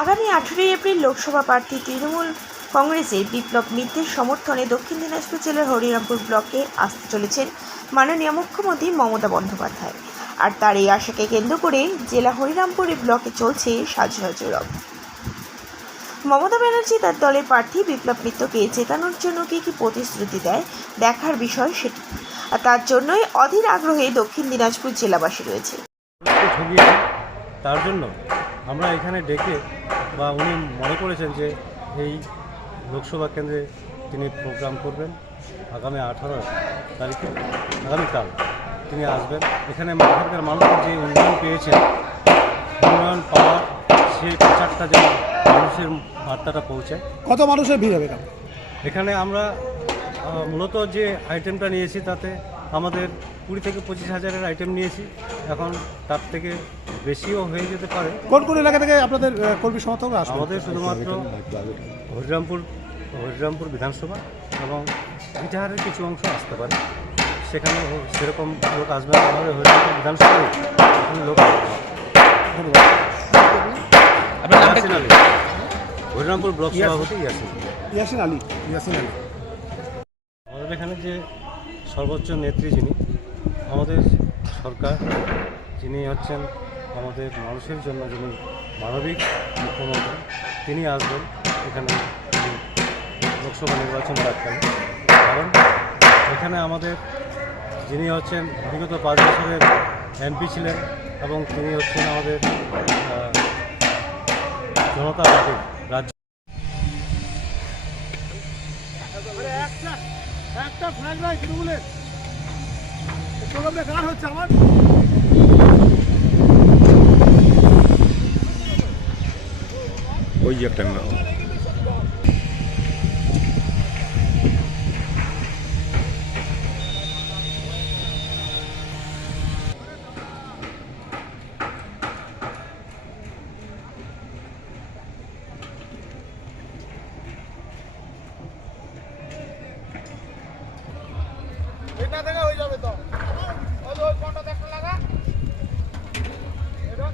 আগামী আঠেরোই এপ্রিল লোকসভা প্রার্থী তৃণমূল কংগ্রেসের বিপ্লব মিত্রের সমর্থনে দক্ষিণ দিনাজপুর জেলার হরিরামপুর ব্লকে আসতে চলেছেন মাননীয় মুখ্যমন্ত্রী মমতা বন্দ্যোপাধ্যায়। আর তার এই আশাকে কেন্দ্র করে জেলা হরিরামপুর ব্লকে চলছে সাজুসাজু মমতা ব্যানার্জি তার দলের প্রার্থী বিপ্লব মিত্রকে জেতানোর জন্য কী কী প্রতিশ্রুতি দেয় দেখার বিষয় সেটি। আর তার জন্যই অধীর আগ্রহে দক্ষিণ দিনাজপুর জেলাবাসী রয়েছে। তার জন্য? আমরা এখানে ডেকে বা উনি মনে করেছেন যে এই লোকসভা কেন্দ্রে তিনি প্রোগ্রাম করবেন আগামী আঠারো তারিখে আগামীকাল তিনি আসবেন। এখানে এখানকার মানুষের যে উন্নয়ন পেয়েছেন উন্নয়ন পাওয়ার সেই প্রচারটা যেন মানুষের বার্তাটা পৌঁছায়। কত মানুষের ভিড় হবে এখানে? আমরা মূলত যে আইটেমটা নিয়েছি তাতে আমাদের কুড়ি থেকে পঁচিশ হাজারের আইটেম নিয়েছি। এখন তার থেকে বেশিও হয়ে যেতে পারে। কোন কোন এলাকা থেকে আপনাদের আহ, কর্মী সমর্থকরা আসবে? আমাদের শুধুমাত্র হরিরামপুর হরিরামপুর বিধানসভা এবং ইটাহারের কিছু অংশ আসতে পারে। সেখানে সেরকম লোক আসবে না। আমাদের হরিরামপুর বিধানসভায় এখানে লোক আসবে না। ইয়াসিন আলী। হরিরামপুর ব্লক সভাপতি ইয়াসিন। ইয়াসিন আলী। ইয়াসিন আলী। আমাদের এখানে যে সর্বোচ্চ নেত্রী যিনি আমাদের সরকার, যিনি হচ্ছেন আমাদের মানুষের জন্য যিনি মানবিক মুখ্যমন্ত্রী, তিনি আসবেন এখানে লোকসভা নির্বাচন প্রাককালে কারণ এখানে আমাদের যিনি হচ্ছেন বিগত পাঁচ বছরের এমপি ছিলেন এবং তিনি হচ্ছেন আমাদের জনতা পার্টির রাজ্য একটা ফ্ল্যাগ নাই গান হচ্ছে আমার ওই যে একটা ঠিক না থেকে হয়ে যাবে তো। ওই ওই পন্ডা দেখতে লাগা। এটা।